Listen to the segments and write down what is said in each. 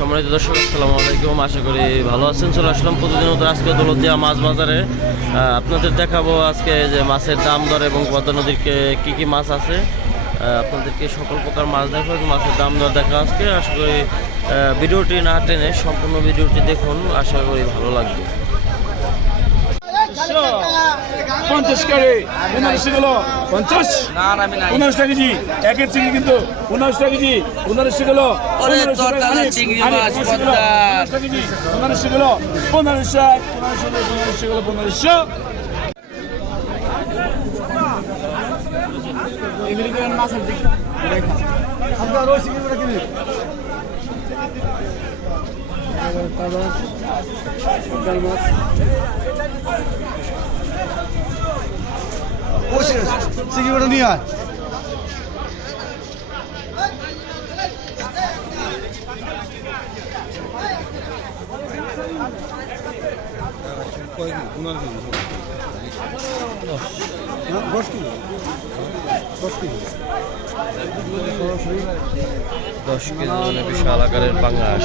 সম্মানিত দর্শক, আসসালামু আলাইকুম। আশা করি ভালো আছেন। চলে আসলাম প্রতিদিন মতো আজকে দৌলতিয়া মাছ বাজারে। আপনাদের দেখাবো আজকে যে মাছের দাম দর এবং পদ্মা নদীর কী কী মাছ আছে। আপনাদেরকে সকল প্রকার মাছ দেখো এবং মাছের দাম দর দেখা আজকে। আশা করি ভিডিওটি না টেনে সম্পূর্ণ ভিডিওটি দেখুন। আশা করি ভালো লাগবে। পঞ্চাশ করে উনআশি গেল পঞ্চাশ। উনআশি টাকা কেজি। একের চিংড়ি কিন্তু উনআশি টাকা কেজি। উনআশি গেল চিংড়ি মাছ, পদ্মা। উনআশি গেল পনেরোশো। পনেরোশো গেল পনেরোশো। সিকিউরিটি নিয়ে দশ কেজি মানে বিশাল আকারের পাঙ্গাস।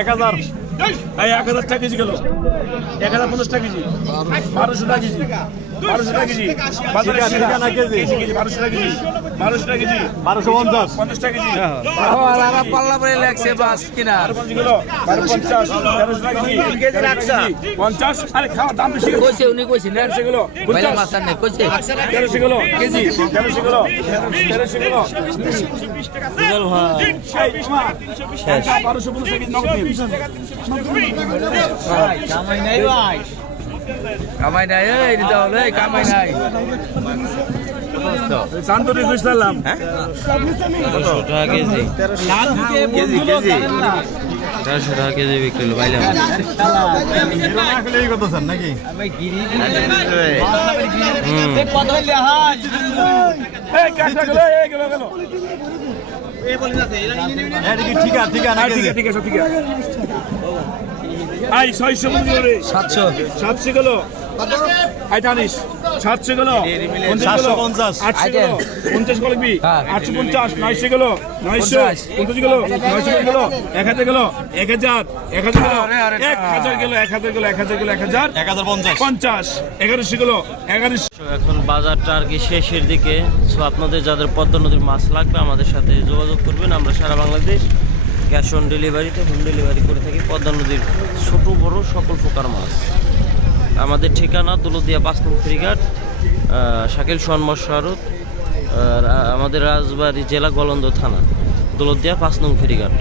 এক হাজার। এক হাজার টাকা কেজি গেল। এক হাজার পঞ্চাশ টাকা কেজি। বারোশো টাকা কেজি। বারোশো টাকা কেজি। বারোশো টাকা কেজি। বারোশো টাকা কেজি। বারোশো পঞ্চাশ। পঞ্চাশ টাকা কেজি। পাল্লা পরে লাগছে বাস কিনা। পঞ্চাশ পঞ্চাশ। আরে খাওয়া দাম বেশি। কইছে উনি কইছে না। তেরোশো পঞ্চাশ। মাছ নেই কইছে। তেরোশো গেল কেজি। তেরোশো গেল তেরোশো গেল বারোশো পঞ্চাশ কেজি। নগদ দিন। কামাই নাই এই হলে কামাই নাই। চান্দরি পারলাম তেরোশো টাকা কেজি। KG KG. তেরোশো টাকা কেজি বিক্রি হলো বাইলে গেল গেল ঠিক আছে ঠিক আছে ঠিক আছে ঠিক আছে। আই ছয়শো সাতশো। সাতশো গেল। আইতালিশ সাতশো গেল। পঞ্চাশ গেল। আটশো গেল। পঞ্চাশ গেল কি। আটশো পঞ্চাশ নয়শো গেল। নয়শো পঞ্চাশ। পঞ্চাশ গেল। নয়শো গেল। এক হাজার গেল। এক হাজার। এক হাজার গেল। আরে, আরে, এক হাজার গেল। এক হাজার গেল। এক হাজার গেল। এক হাজার। এক হাজার পঞ্চাশ। পঞ্চাশ। এগারোশো গেল। এগারোশো। এখন বাজারটা আর কি শেষের দিকে। সো আপনাদের যাদের পদ্ম নদীর মাছ লাগবে আমাদের সাথে যোগাযোগ করবেন। আমরা সারা বাংলাদেশ ক্যাশ অন ডেলিভারিতে, হোম ডেলিভারি করে থাকি পদ্মা নদীর ছোট, বড় সকল প্রকার মাছ। আমাদের ঠিকানা দুলদিয়া পাঁচ নং ফেরিঘাট শাকিল সন্মর শারদ আমাদের রাজবাড়ি জেলা গলন্দ থানা, দুলদিয়া পাঁচ নং ফেরিঘাট